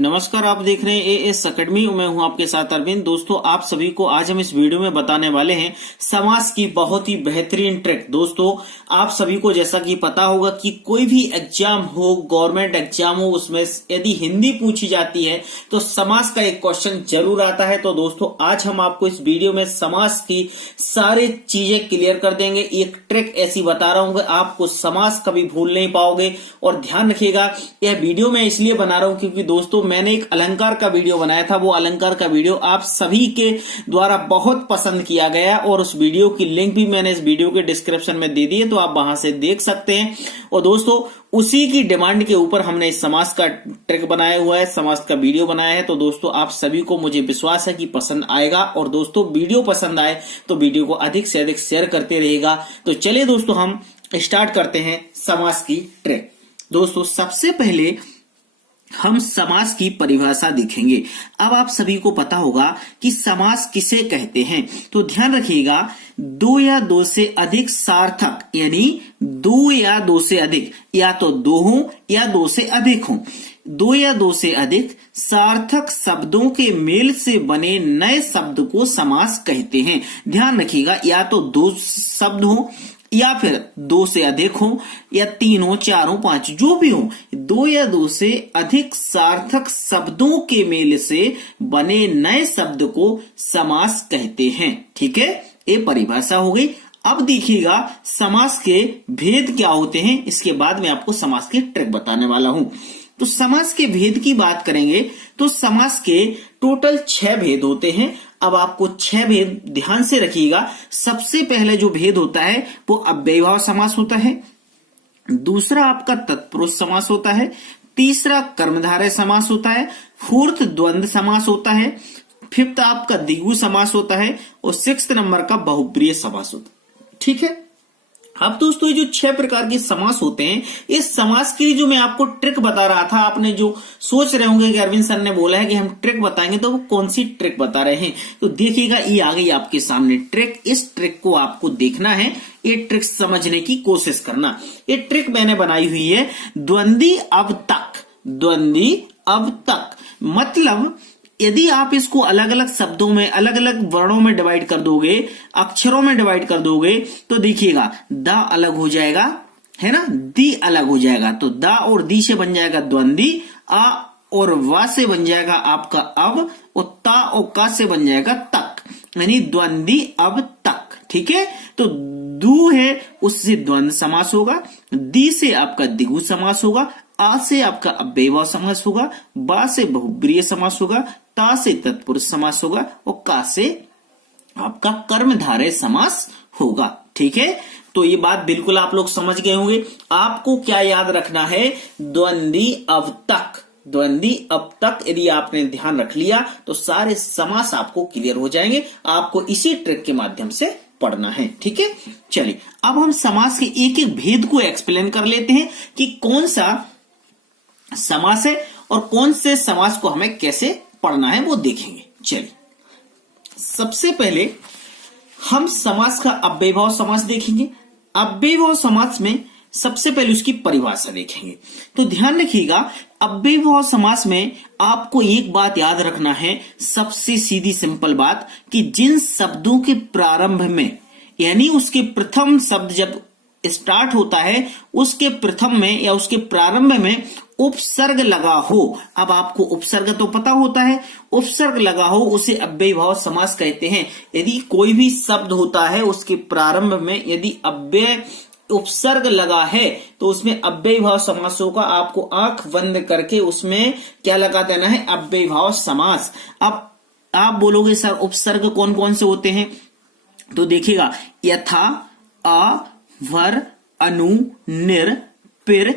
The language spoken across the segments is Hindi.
नमस्कार, आप देख रहे हैं एएस अकेडमी। मैं हूं आपके साथ अरविंद। दोस्तों, आप सभी को आज हम इस वीडियो में बताने वाले हैं समास की बहुत ही बेहतरीन ट्रिक। दोस्तों, आप सभी को जैसा कि पता होगा कि कोई भी एग्जाम हो, गवर्नमेंट एग्जाम हो, उसमें यदि हिंदी पूछी जाती है तो समास का एक क्वेश्चन जरूर आता है। तो दोस्तों, आज हम आपको इस वीडियो में समास की सारी चीजें क्लियर कर देंगे। एक ट्रिक ऐसी बता रहा हूं कि आपको समास कभी भूल नहीं पाओगे। और ध्यान रखिएगा, यह वीडियो मैं इसलिए बना रहा हूं क्योंकि दोस्तों मैंने एक अलंकार का वीडियो बनाया था। वो अलंकार का वीडियो आप सभी के द्वारा बहुत पसंद किया गया और उस वीडियो की लिंक भी मैंने इस वीडियो के डिस्क्रिप्शन में दे दी है, तो आप वहां से देख सकते हैं। और दोस्तों, उसी की डिमांड के ऊपर हमने इस समास का ट्रिक बनाया हुआ है, समास का वीडियो बनाया है। तो दोस्तों, आप सभी को मुझे विश्वास है कि पसंद आएगा। और दोस्तों, वीडियो पसंद आए तो वीडियो को अधिक से अधिक शेयर करते रहेगा। तो चलिए दोस्तों, हम स्टार्ट करते हैं समास की ट्रिक। दोस्तों, सबसे पहले हम समास की परिभाषा देखेंगे। अब आप सभी को पता होगा कि समास किसे कहते हैं। तो ध्यान रखिएगा, दो या दो से अधिक सार्थक, यानी दो या दो से अधिक, या तो दो हो या दो से अधिक हो, दो या दो से अधिक सार्थक शब्दों के मेल से बने नए शब्द को समास कहते हैं। ध्यान रखिएगा, या तो दो शब्द हो या फिर दो से अधिक हो, या तीन हो, चार हो, पांच, जो भी हो, दो या दो से अधिक सार्थक शब्दों के मेल से बने नए शब्द को समास कहते हैं। ठीक है, ये परिभाषा हो गई। अब देखिएगा समास के भेद क्या होते हैं, इसके बाद मैं आपको समास की ट्रिक बताने वाला हूं। तो समास के भेद की बात करेंगे तो समास के टोटल 6 भेद होते हैं। अब आपको 6 भेद ध्यान से रखिएगा। सबसे पहले जो भेद होता है वो अव्ययीभाव समास होता है। दूसरा आपका तत्पुरुष समास होता है। तीसरा कर्मधारय समास होता है। फोर्थ द्वंद्व समास होता है। फिफ्थ आपका द्विगु समास होता है। और 6th नंबर का बहुब्रीहि समास होता है। ठीक है, अब दोस्तों, ये जो 6 प्रकार के समास होते हैं, इस समास के लिए जो मैं आपको ट्रिक बता रहा था, आपने जो सोच रहे होंगे कि अरविंद सर ने बोला है कि हम ट्रिक बताएंगे, तो वो कौन सी ट्रिक बता रहे हैं। तो देखिएगा, ये आ गई आपके सामने ट्रिक। इस ट्रिक को आपको देखना है, ये ट्रिक समझने की कोशिश करना। ये ट्रिक मैंने बनाई हुई है द्वंद्वी अब तक। द्वंद्वी अब तक मतलब यदि आप इसको अलग अलग शब्दों में, अलग अलग वर्णों में डिवाइड कर दोगे, अक्षरों में डिवाइड कर दोगे, तो देखिएगा द अलग हो जाएगा, है ना, दी अलग हो जाएगा। तो द और दी से बन जाएगा द्वंद्वी, आ और वा से बन जाएगा आपका अब, और ता और का से बन जाएगा तक, यानी द्वंद्वी अब तक। ठीक है, तो दू है उससे द्वंद्व समास होगा, दी से आपका द्विगु समास होगा, आ से आपका अव्ययीभाव समास होगा, बा से बहुब्रीहि समास होगा, ता से तत्पुरुष समास होगा, और का से आपका कर्मधारय समास होगा। ठीक है, तो ये बात बिल्कुल आप लोग समझ गए होंगे। आपको क्या याद रखना है, द्वंद्वी अब तक। द्वंद्वी अब तक यदि आपने ध्यान रख लिया तो सारे समास आपको क्लियर हो जाएंगे। आपको इसी ट्रिक के माध्यम से पढ़ना है। ठीक है, चलिए अब हम समास के एक एक भेद को एक्सप्लेन कर लेते हैं कि कौन सा समास है और कौन से समास को हमें कैसे पढ़ना है वो देखेंगे। चलिए, सबसे पहले हम समास का अव्ययीभाव समास देखेंगे। अव्ययीभाव समास में सबसे पहले उसकी परिभाषा देखेंगे। तो ध्यान रखिएगा, अव्ययीभाव समास में आपको एक बात याद रखना है, सबसे सीधी सिंपल बात, कि जिन शब्दों के प्रारंभ में, यानी उसके प्रथम शब्द जब स्टार्ट होता है, उसके प्रथम में या उसके प्रारंभ में उपसर्ग लगा हो। अब आपको उपसर्ग तो पता होता है, उपसर्ग लगा हो उसे अव्ययीभाव समास कहते हैं। यदि कोई भी शब्द होता है उसके प्रारंभ में यदि अव्यय उपसर्ग लगा है तो उसमें अव्ययीभाव समास होगा। आपको आंख बंद करके उसमें क्या लगा देना है, अव्ययीभाव समास। अब आप बोलोगे सर उपसर्ग कौन कौन से होते हैं, तो देखिएगा, यथा, अ, वर, अनु, निर, पिर,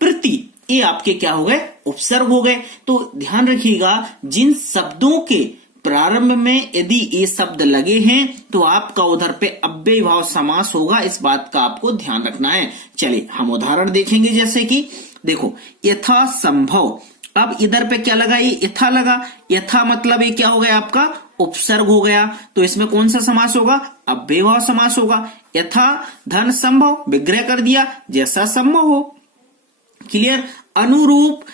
प्रति, ये आपके क्या हो गए, उपसर्ग हो गए। तो ध्यान रखिएगा, जिन शब्दों के प्रारंभ में यदि ये शब्द लगे हैं तो आपका उधर पे अव्ययीभाव समास होगा। इस बात का आपको ध्यान रखना है। चलिए हम उदाहरण देखेंगे, जैसे कि देखो, यथा संभव। अब इधर पे क्या लगा, ये यथा लगा। यथा मतलब ये क्या हो गया, आपका उपसर्ग हो गया। तो इसमें कौन सा समास होगा, अव्ययीभाव समास होगा। यथा धन संभव, विग्रह कर दिया, जैसा संभव हो। क्लियर। अनुरूप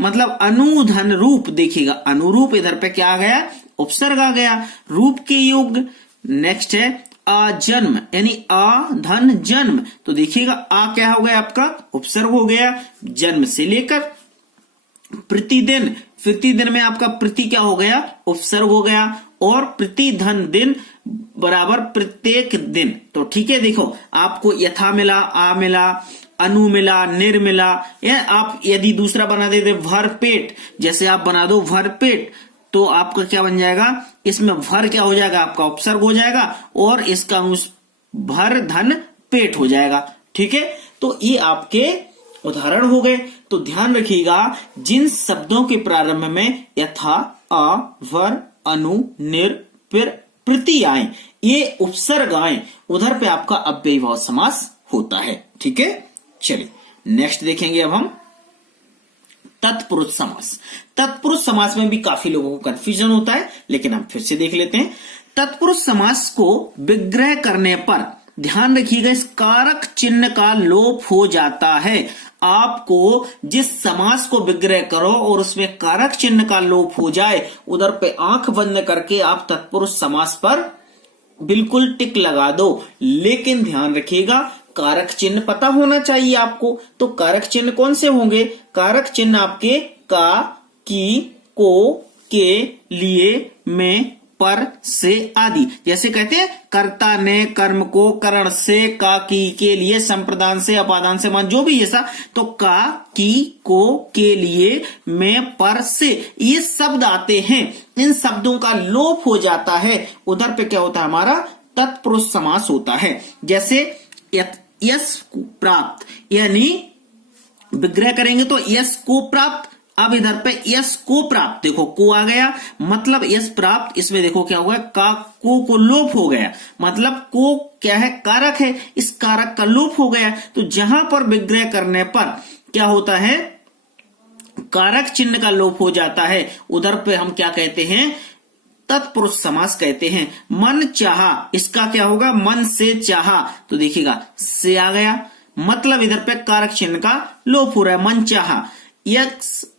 मतलब अनुधन रूप, देखिएगा अनुरूप इधर पे क्या आ गया, उपसर्ग आ गया, रूप के योग। नेक्स्ट है अजन्म यानी अधन जन्म, तो देखिएगा आ क्या हो गया आपका, उपसर्ग हो गया, जन्म से लेकर प्रतिदिन, प्रतिदिन में आपका प्रति क्या हो गया, उपसर्ग हो गया, और प्रतिधन दिन बराबर प्रत्येक दिन। तो ठीक है, देखो आपको यथा मिला, आ मिला, अनु मिला, निर मिला, या आप यदि दूसरा बना देते भर पेट, जैसे आप बना दो भर पेट, तो आपका क्या बन जाएगा, इसमें भर क्या हो जाएगा, आपका उपसर्ग हो जाएगा, और इसका भर धन पेट हो जाएगा। ठीक है, तो ये आपके उदाहरण हो गए। तो ध्यान रखिएगा, जिन शब्दों के प्रारंभ में यथा, अ, वर, अनु, निर, फिर प्रति आए, ये उपसर्ग आए, उधर पे आपका अव्ययीभाव समास होता है। ठीक है, चलिए नेक्स्ट देखेंगे अब हम तत्पुरुष समास। तत्पुरुष समास में भी काफी लोगों को कंफ्यूजन होता है, लेकिन हम फिर से देख लेते हैं। तत्पुरुष समास को विग्रह करने पर ध्यान रखिएगा, इस कारक चिन्ह का लोप हो जाता है। आपको जिस समास को विग्रह करो और उसमें कारक चिन्ह का लोप हो जाए, उधर पे आंख बंद करके आप तत्पुरुष समास पर बिल्कुल टिक लगा दो। लेकिन ध्यान रखिएगा, कारक चिन्ह पता होना चाहिए आपको। तो कारक चिन्ह कौन से होंगे, कारक चिन्ह आपके का, की, को, के, लिए, में, पर, से आदि। जैसे कहते हैं कर्ता ने कर्म को करण से, का, की, के लिए, संप्रदान से, अपादान से, मान, जो भी ऐसा, तो का, की, को, के लिए, में, पर, से, ये शब्द आते हैं। इन शब्दों का लोप हो जाता है, उधर पे क्या होता है, हमारा तत्पुरुष समास होता है। जैसे यश प्राप्त, यानी विग्रह करेंगे तो यश को प्राप्त, अब इधर पे यश को प्राप्त, देखो को आ गया, मतलब यश प्राप्त, इसमें देखो क्या हुआ, का, को लोप हो गया, मतलब को क्या है, कारक है, इस कारक का लोप हो गया। तो जहां पर विग्रह करने पर क्या होता है, कारक चिन्ह का लोप हो जाता है, उधर पे हम क्या कहते हैं, तत्पुरुष समास कहते हैं। मन चाहा, इसका क्या होगा, मन से चाहा, तो देखिएगा से आ गया, मतलब इधर पे कारक चिन्ह का लोप हो रहा है, मन चाहा।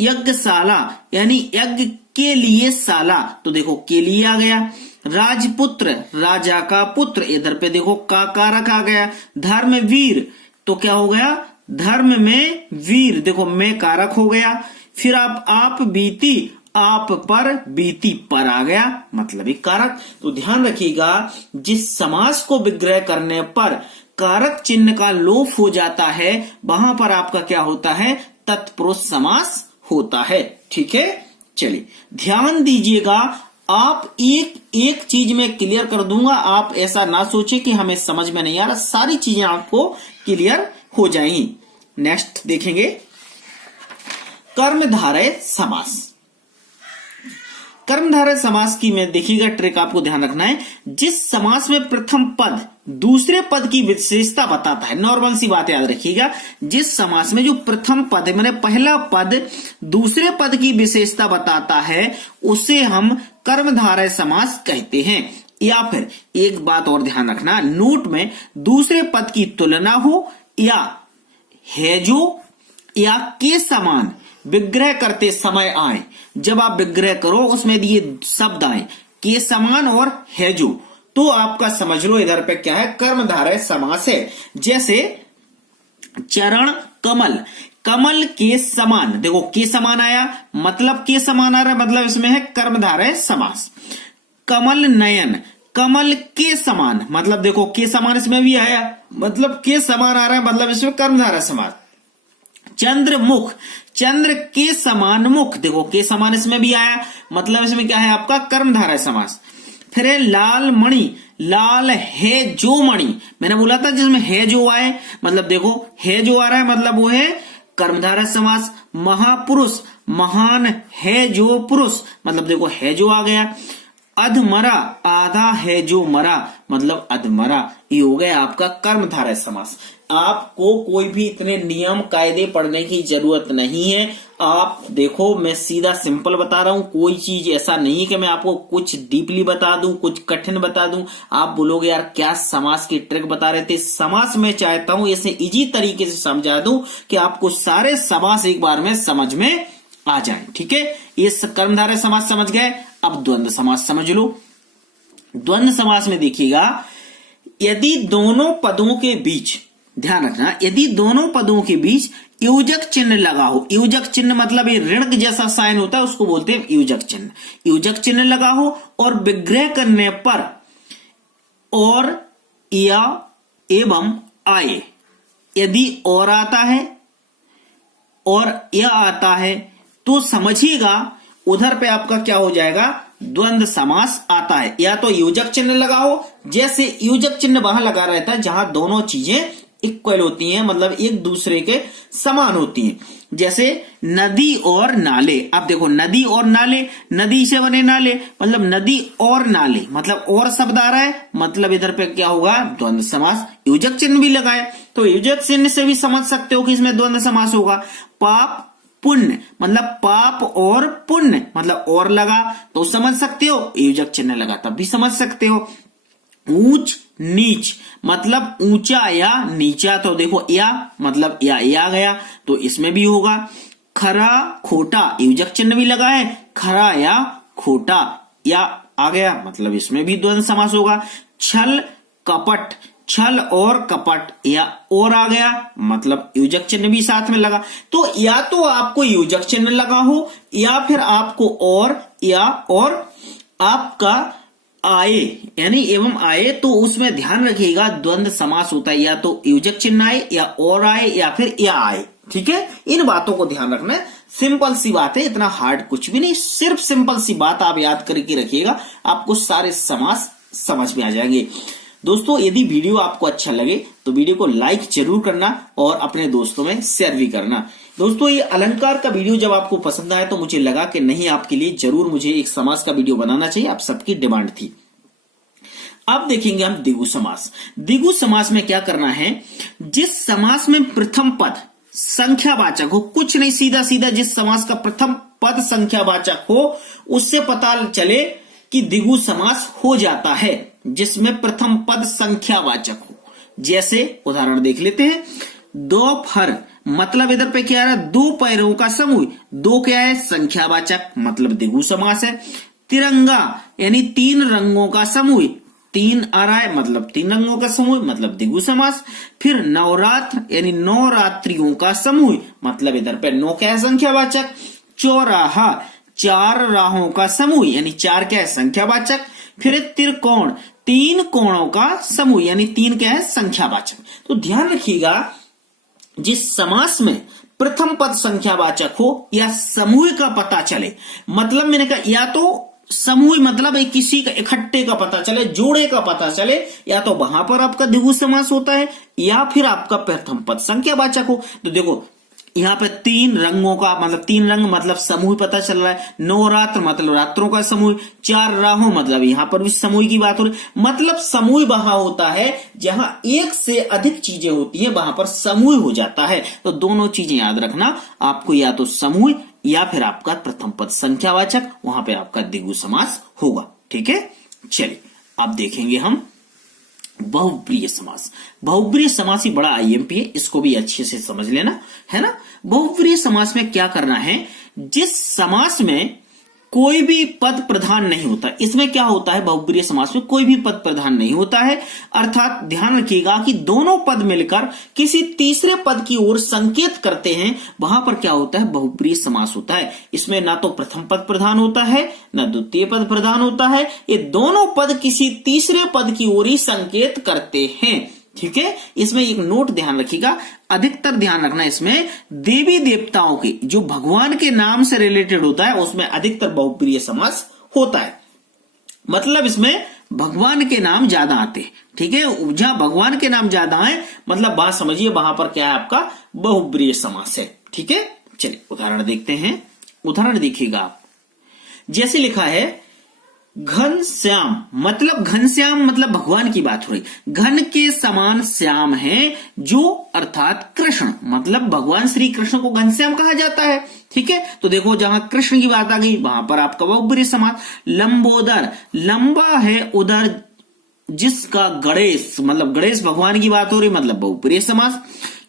यज्ञशाला यानी यज्ञ के लिए शाला, तो देखो के लिए आ गया। राजपुत्र, राजा का पुत्र, इधर पे देखो का कारक आ गया। धर्मवीर, तो क्या हो गया, धर्म में वीर, देखो में कारक हो गया। फिर आप बीती, आप पर बीती, पर आ गया, मतलब ही कारक। तो ध्यान रखिएगा, जिस समास को विग्रह करने पर कारक चिन्ह का लोप हो जाता है, वहां पर आपका क्या होता है, तत्पुरुष समास होता है। ठीक है, चलिए ध्यान दीजिएगा, आप एक चीज में क्लियर कर दूंगा, आप ऐसा ना सोचे कि हमें समझ में नहीं आ रहा, सारी चीजें आपको क्लियर हो जाएंगी। नेक्स्ट देखेंगे कर्मधारय समास। कर्मधारय समास की में देखिएगा ट्रिक आपको ध्यान रखना है, जिस समास में प्रथम पद दूसरे पद की विशेषता बताता है, नॉर्मल सी बात याद रखिएगा, जिस समास में जो प्रथम पद है, मैंने पहला पद दूसरे पद की विशेषता बताता है, उसे हम कर्मधारय समास कहते हैं। या फिर एक बात और ध्यान रखना, नोट में दूसरे पद की तुलना हो या है जो या के समान विग्रह करते समय आए, जब आप विग्रह करो उसमें ये शब्द आए के समान और है जो, तो आपका समझ लो इधर पे क्या है, कर्मधारय समास है। जैसे चरण कमल, कमल के समान, देखो के समान आया, मतलब के समान आ रहा है, मतलब इसमें है कर्मधारय समास। कमल नयन, कमल के समान, मतलब देखो के समान इसमें भी आया, मतलब के समान आ रहा है, मतलब इसमें कर्मधारय समास। चंद्रमुख, चंद्र के समान मुख, देखो के समान इसमें भी आया, मतलब इसमें क्या है, आपका कर्मधारय समास। फिर है लाल मणि, लाल है जो मणि, मैंने बोला था जिसमें है जो आए, मतलब देखो है जो आ रहा है, मतलब वो है कर्मधारय समास। महापुरुष, महान है जो पुरुष, मतलब देखो है जो आ गया। अधमरा, आधा है जो मरा, मतलब अधमरा, ये हो गया आपका कर्मधारय समास। आपको कोई भी इतने नियम कायदे पढ़ने की जरूरत नहीं है। आप देखो, मैं सीधा सिंपल बता रहा हूं, कोई चीज ऐसा नहीं है कि मैं आपको कुछ डीपली बता दूं, कुछ कठिन बता दूं। आप बोलोगे यार क्या समास की ट्रिक बता रहे थे। समास मैं चाहता हूं ऐसे इजी तरीके से समझा दूं कि आपको सारे समास एक बार में समझ में आ जाए। ठीक है, ये कर्मधारय समास समझ गए। अब द्वंद्व समास समझ लो। द्वंद्व समास में देखिएगा, यदि दोनों पदों के बीच, ध्यान रखना, यदि दोनों पदों के बीच योजक चिन्ह लगा हो, योजक चिन्ह मतलब ये ऋण जैसा साइन होता है उसको बोलते हैं योजक चिन्ह, योजक चिन्ह लगा हो और विग्रह करने पर और या एवं आए, यदि और आता है और या आता है तो समझिएगा उधर पे आपका क्या हो जाएगा, द्वंद्व समास आता है। या तो योजक चिन्ह लगा हो, जैसे योजक चिन्ह वहां लगा रहता है जहां दोनों चीजें इक्वल होती हैं, मतलब एक दूसरे के समान होती हैं। जैसे नदी और नाले। अब देखो, नदी और नाले, नदी से बने नाले, मतलब नदी और नाले, मतलब और शब्द आ रहा है, मतलब इधर पे क्या होगा, द्वंद्व समास। योजक चिन्ह भी लगाए तो योजक चिन्ह से भी समझ सकते हो कि इसमें द्वंद्व समास होगा। पाप पुण्य, मतलब पाप और पुण्य, मतलब और लगा तो समझ सकते हो, योजक चिन्ह लगा तब भी समझ सकते हो। ऊंच नीच, मतलब ऊंचा या नीचा, तो देखो या मतलब या गया तो इसमें भी होगा। खरा खोटा, योजक चिन्ह भी लगा है, खरा या खोटा या आ गया, मतलब इसमें भी द्वंद्व समास होगा। छल कपट, छल और कपट या और आ गया, मतलब योजक चिन्ह भी साथ में लगा। तो या तो आपको योजक चिन्ह लगा हो या फिर आपको और या और आपका आए यानी एवं आए, तो उसमें ध्यान रखिएगा द्वंद्व समास होता है, या तो योजक चिन्ह आए या और आए या फिर या आए। ठीक है, इन बातों को ध्यान रखना। सिंपल सी बात है, इतना हार्ड कुछ भी नहीं, सिर्फ सिंपल सी बात आप याद करके रखिएगा, आपको सारे समास समझ में आ जाएंगे। दोस्तों, यदि वीडियो आपको अच्छा लगे तो वीडियो को लाइक जरूर करना और अपने दोस्तों में शेयर भी करना। दोस्तों, ये अलंकार का वीडियो जब आपको पसंद आया तो मुझे लगा कि नहीं, आपके लिए जरूर मुझे एक समास का वीडियो बनाना चाहिए, आप सबकी डिमांड थी। अब देखेंगे हम द्विगु समास। द्विगु समास में क्या करना है, जिस समास में प्रथम पद संख्यावाचक हो, कुछ नहीं, सीधा सीधा जिस समास का प्रथम पद संख्यावाचक हो उससे पता चले कि द्विगु समास हो जाता है, जिसमें प्रथम पद संख्यावाचक हो। जैसे उदाहरण देख लेते हैं। दोपहर, मतलब इधर पे क्या आ रहा है, दो पैरों का समूह, दो क्या है, संख्यावाचक, मतलब द्विगु समास है। तिरंगा यानी तीन रंगों का समूह, तीन आ रहा है, मतलब तीन रंगों का समूह, मतलब द्विगु समास। फिर नवरात्र यानी नौ रात्रियों का समूह, मतलब इधर पे नौ क्या है, संख्यावाचक। चौराहा, चार राहों का समूह, यानी चार क्या है, संख्यावाचक। फिर त्रिकोण, तीन कोणों का समूह, यानी तीन क्या है, संख्यावाचक। तो ध्यान रखिएगा, जिस समास में प्रथम पद संख्यावाचक हो या समूह का पता चले, मतलब मैंने कहा या तो समूह मतलब एक किसी का इकट्ठे का पता चले, जोड़े का पता चले, या तो वहां पर आपका द्विगु समास होता है या फिर आपका प्रथम पद संख्यावाचक हो। तो देखो यहाँ पे तीन रंगों का मतलब तीन रंग मतलब समूह पता चल रहा है, नवरात्र मतलब रात्रों का समूह, चार राहों मतलब यहाँ पर भी समूह की बात हो रही, मतलब समूह वहां होता है जहां एक से अधिक चीजें होती हैं, वहां पर समूह हो जाता है। तो दोनों चीजें याद रखना, आपको या तो समूह या फिर आपका प्रथम पद संख्यावाचक, वहां पे आपका द्विगु समास होगा। ठीक है, चलिए अब देखेंगे हम बहुप्रिय समास। बहुप्रिय समास ही बड़ा आईएमपी है, इसको भी अच्छे से समझ लेना, है ना। बहुप्रिय समास में क्या करना है, जिस समास में कोई भी पद प्रधान नहीं होता, इसमें क्या होता है, बहुप्रिय समास में कोई भी पद प्रधान नहीं होता है, अर्थात ध्यान रखिएगा कि दोनों पद मिलकर किसी तीसरे पद की ओर संकेत करते हैं, वहां पर क्या होता है, बहुप्रिय समास होता है। इसमें ना तो प्रथम पद प्रधान होता है ना द्वितीय पद प्रधान होता है, ये दोनों पद किसी तीसरे पद की ओर ही संकेत करते हैं। ठीक है, इसमें एक नोट ध्यान रखिएगा, अधिकतर ध्यान रखना, इसमें देवी देवताओं के जो भगवान के नाम से रिलेटेड होता है उसमें अधिकतर बहुप्रिय समास होता है, मतलब इसमें भगवान के नाम ज्यादा आते हैं। ठीक है, जहां भगवान के नाम ज्यादा आए मतलब बात समझिए, वहां पर क्या है, आपका बहुप्रिय समास है। ठीक है, चलिए उदाहरण देखते हैं। उदाहरण देखिएगा आप, जैसे लिखा है घनश्याम मतलब भगवान की बात हो रही। घन के समान श्याम है जो, अर्थात कृष्ण, मतलब भगवान श्री कृष्ण को घनश्याम कहा जाता है। ठीक है, तो देखो जहां कृष्ण की बात आ गई वहां पर आपका बहुब्रीहि समास। लंबोदर, लंबा है उदर जिसका गणेश, मतलब गणेश भगवान की बात हो रही, मतलब बहुब्रीहि समास।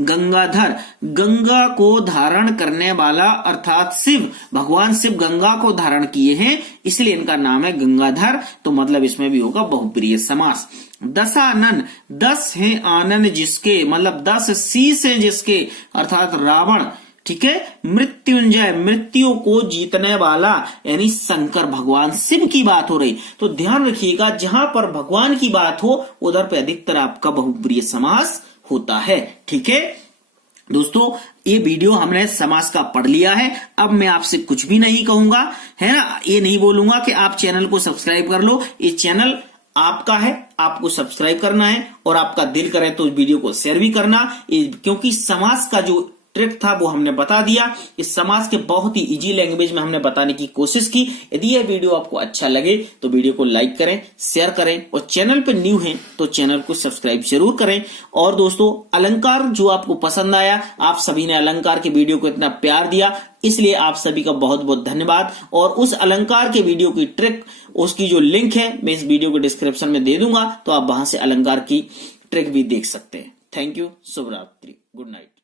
गंगाधर, गंगा को धारण करने वाला, अर्थात शिव, भगवान शिव गंगा को धारण किए हैं इसलिए इनका नाम है गंगाधर, तो मतलब इसमें भी होगा बहुब्रीहि समास। दशानन, 10 है आनन जिसके, मतलब 10 शीश है जिसके, अर्थात रावण। ठीक है, मृत्युंजय, मृत्यु को जीतने वाला, यानी शंकर भगवान शिव की बात हो रही। तो ध्यान रखिएगा जहां पर भगवान की बात हो उधर पे अधिकतर आपका बहुब्रीहि समास होता है। ठीक है दोस्तों, ये वीडियो हमने समास का पढ़ लिया है। अब मैं आपसे कुछ भी नहीं कहूंगा, है ना, ये नहीं बोलूंगा कि आप चैनल को सब्सक्राइब कर लो। ये चैनल आपका है, आपको सब्सक्राइब करना है और आपका दिल करे तो इस वीडियो को शेयर भी करना, क्योंकि समास का जो ट्रिक था वो हमने बता दिया। इस समास के बहुत ही इजी लैंग्वेज में हमने बताने की कोशिश की। यदि यह वीडियो आपको अच्छा लगे तो वीडियो को लाइक करें, शेयर करें और चैनल पर न्यू हैं तो चैनल को सब्सक्राइब जरूर करें। और दोस्तों, अलंकार जो आपको पसंद आया, आप सभी ने अलंकार के वीडियो को इतना प्यार दिया, इसलिए आप सभी का बहुत बहुत धन्यवाद। और उस अलंकार के वीडियो की ट्रिक, उसकी जो लिंक है मैं इस वीडियो के डिस्क्रिप्शन में दे दूंगा, तो आप वहां से अलंकार की ट्रिक भी देख सकते हैं। थैंक यू, शुभ रात्रि, गुड नाइट।